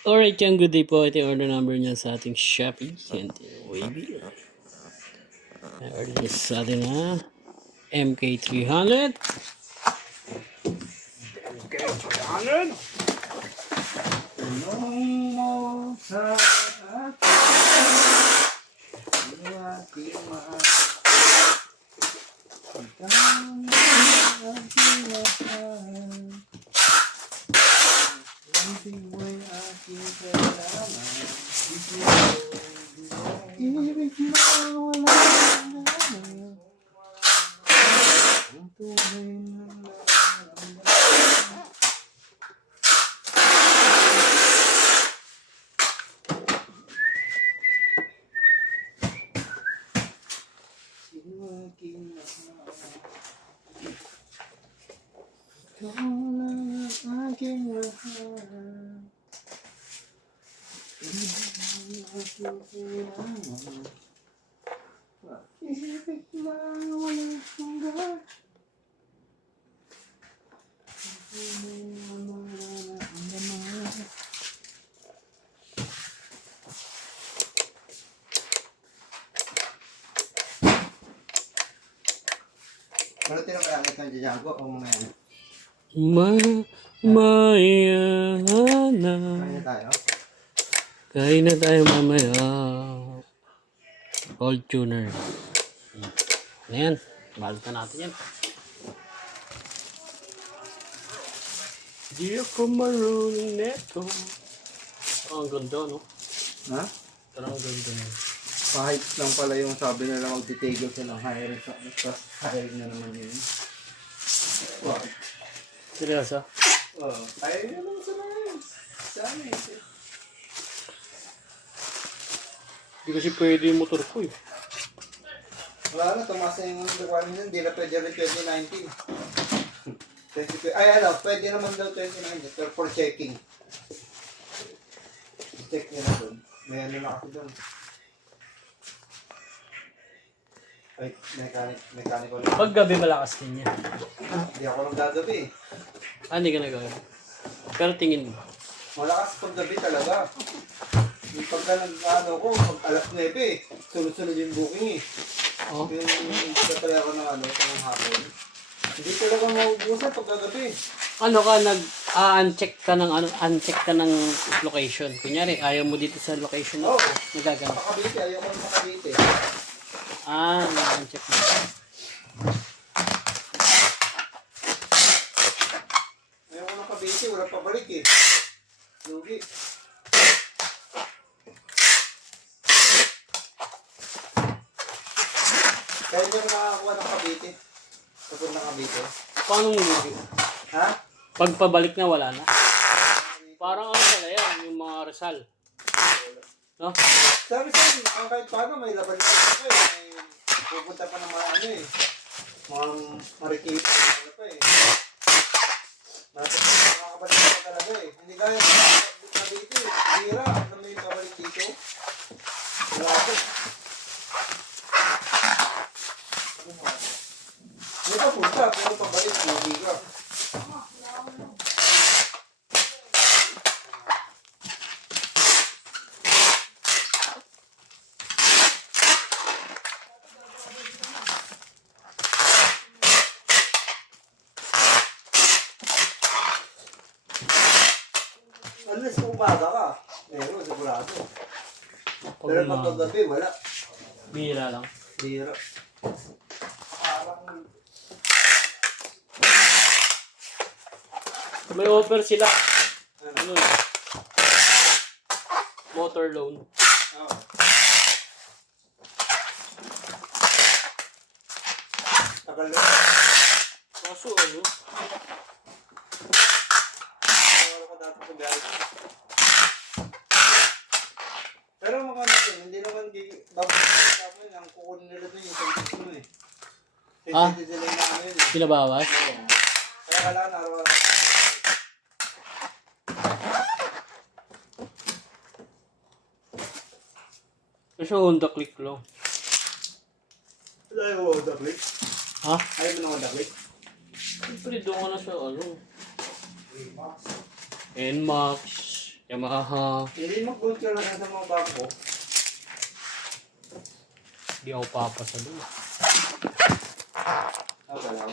Alright, yung good day po. Ito yung order number niya sa ating Shopee. Yan, wavy. Order niya sa atin na MK300. MK300. Tanong mo sa aking mahal. Tanong mo sa aking mahal. Hindi mo'y aking kailangan. Ibig mo wala na. Ang tunay na nararamdaman. Aking mahal. Ikaw lang ang aking mahal. Ibig mo aking kailangan. Ibig lang walang hanggan. Tunay na nararamdaman. Pero tinapalakit ng Django o mamaya na? Maya Kaya na. na tayo? Kain na tayo mamaya. Cold tuner. Ayan. Balot na natin yan. Di ako marunong neto. Oh, ang ganda, no? Ha? Parang ang ganda, no? Kahit lang pala yung sabi nila magtitigil silang hiring sa tapos hiring na naman yun. Wow. Seryoso? Oh, hiring na naman sila yun. Sana eh. Hindi kasi pwede yung motor ko eh. Wala na, tumaas na yung requirement yun. Hindi na pwede rin 2019. Ay ano, pwede naman daw 2019 pero for checking. Check nyo na doon. May ano na kasi doon. Ay, mechanical. Pag gabi malakas din yan. Hindi ako nang gagabi eh. Hindi ka nagawin. Pero tingin mo. Malakas pag gabi talaga. Yung pagka nag-ano ko, pag alas 9 eh, sunod-sunod yung booking eh. Oh. Yung tatry ako ng ano, ng hapon. Hindi talaga maubusan pag gagabi. Ano ka uncheck ka ng uncheck ka ng location. Kunyari, ayaw mo dito sa location na Oo. nagagawa. Sa Cavite, ayoko na sa Cavite. Uncheck mo. Ayoko na Cavite, wala pabalik eh. Lugi. Kaya hindi ako nakakakuha ng Cavite. Kapag ng Cavite. Paano mo lugi? Ha? Pag pabalik na wala na. Parang ano pala yan, yung mga Rizal. No? Sabi sa kahit paano may laban pa pa eh. May pupunta pa ng mga ano eh. Mga marikita ano pa eh. Nakakabalik pa talaga eh. Hindi kaya na dito eh. Hira, ano may kabalik dito? Wala ko. Hindi ka punta, pero pabalik, hindi ka. Unless kung umaga ka, meron, sigurado. Pero pag kagabi, wala. Bihira lang. Hira. Parang May offer sila. ano? Ano? Motor loan. Oo. Tagal na. Kaso ano? Wala ko dati sa biyahe ko. Pero mga natin, hindi naman bago namin ang kukunin nila doon yung service mo eh. Ah? Hindi nila yung ano yun eh. Sila bawas? Oo. Kaya kailangan araw-araw. Kasi Honda Click lang. Ayaw mo Honda Click? Ha? Ayaw mo ng Honda Click? Siyempre doon ka na sa ano. Remax. NMAX. Yamaha. Hindi mag-gold ka lang sa mga bago. Di ako papasa doon. Ako lang.